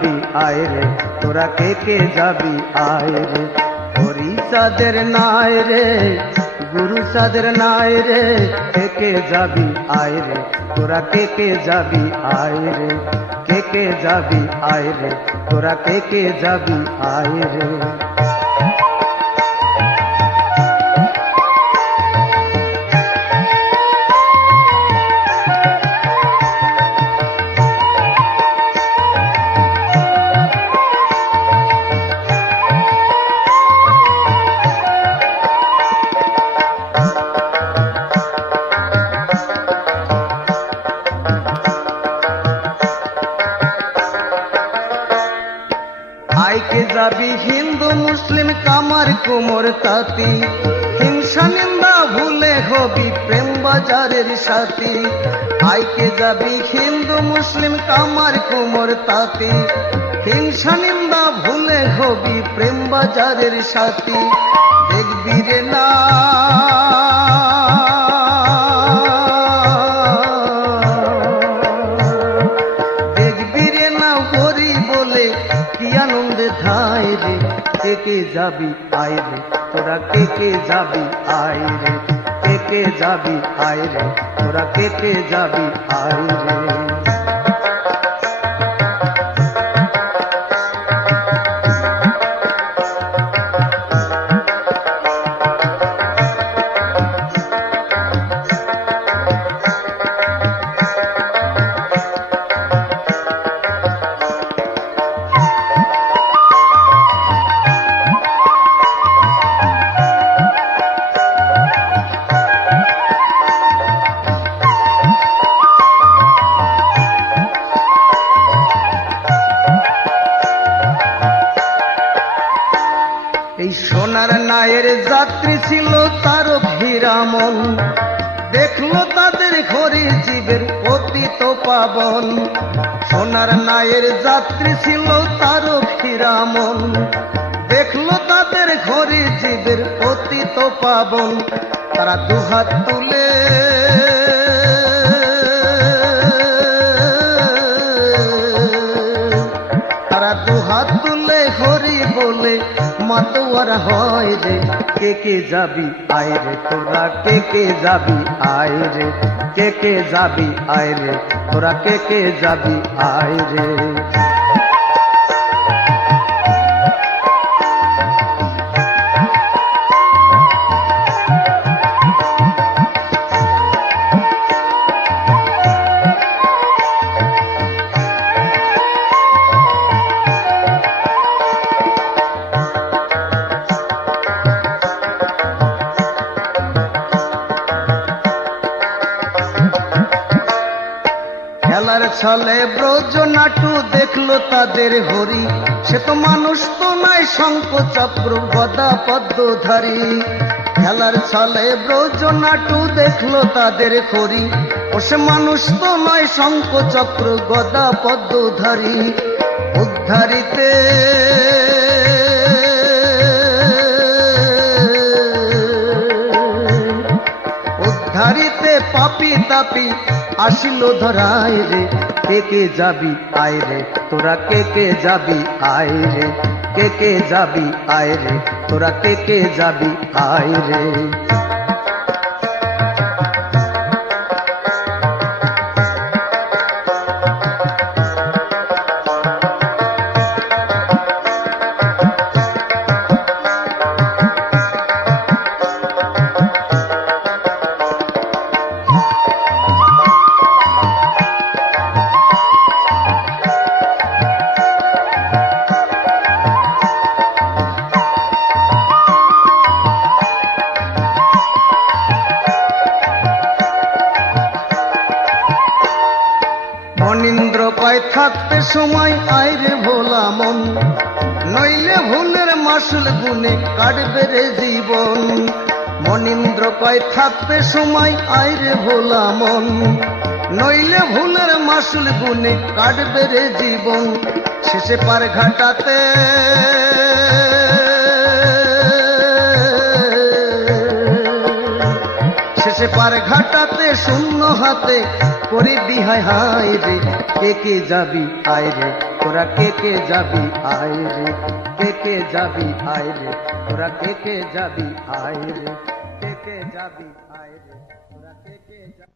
যাবি আয় রে, তোরা কে কে যাবি আয় রে। হরি সাদের নাই রে, গুরু সাদের নাই রে, কে কে যাবি আয় রে, তোরা কে কে যাবি আয় রে, কে কে যাবি আয় রে, তোরা কে কে যাবি আয় রে। আইকে যাবি হিন্দু মুসলিম কামার কুমোর তাঁতি, হিংসা নিন্দা ভুলে হবি প্রেম বাজারের সাথী। আইকে যাবি হিন্দু মুসলিম কামার কুমোর তাঁতি, হিংসা নিন্দা ভুলে হবি প্রেম বাজারের সাথী। দেখবি রে না ধায় রে, কে কে যাবি আয় রে, তোরা কে কে যাবি আয় রে, কে কে যাবি আয় রে, তোরা কে কে যাবি আয় রে। এই সোনার নায়ের যাত্রী ছিল তার ভিরামন, দেখলো তাদের ঘরে জীবের পতিত পাবন। সোনার নায়ের যাত্রী ছিল তার ভিরামন, দেখলো তাদের ঘরে জীবের পতিত পাবন। তারা দুহাত তুলে দুহাত তুলে হরি বলে মাতোয়ারা হয় রে, কে কে যাবি আয় রে, তোরা কে কে যাবি আয় রে, কে কে যাবি আয় রে, তোরা কে কে যাবি আয় রে। খেলার ছলে ব্রজ নাটু দেখলো তাদের হরি, সে তো মানুষ তো নয় শঙ্খ চক্র গদা পদ্মধারী। খেলার ছলে ব্রজ নাটু দেখলো তাদের হরি, ও সে মানুষ তো নয় শঙ্খ চক্র গদা পদ্মধারী। উদ্ধারিতে উদ্ধারিতে পাপি তাপি আসিল ধরায় রে, কে কে যাবি আয় রে, তোরা কে কে যাবি আয় রে, কে কে যাবি আয় রে, তোরা কে কে যাবি আয় রে। মনীন্দ্র কয় থাকতে সময় আইরে ভোলা মন, নইলে ভুলের মাসুল গুনে কাটবে রে জীবন। মনীন্দ্র কয় থাকতে সময় আইরে ভোলা মন, নইলে ভুলের মাসুল গুনে কাটবে রে জীবন। শেষে পার ঘাটাতে শেষে পার ঘাটাতে শূন্য হাতে করি দিহাই হায় রে, কে কে যাবি আয় রে, তোরা কে কে যাবি আয় রে, কে কে যাবি আয় রে, তোরা কে কে যাবি আয় রে, কে কে যাবি আয় রে, তোরা কে কে যাবি।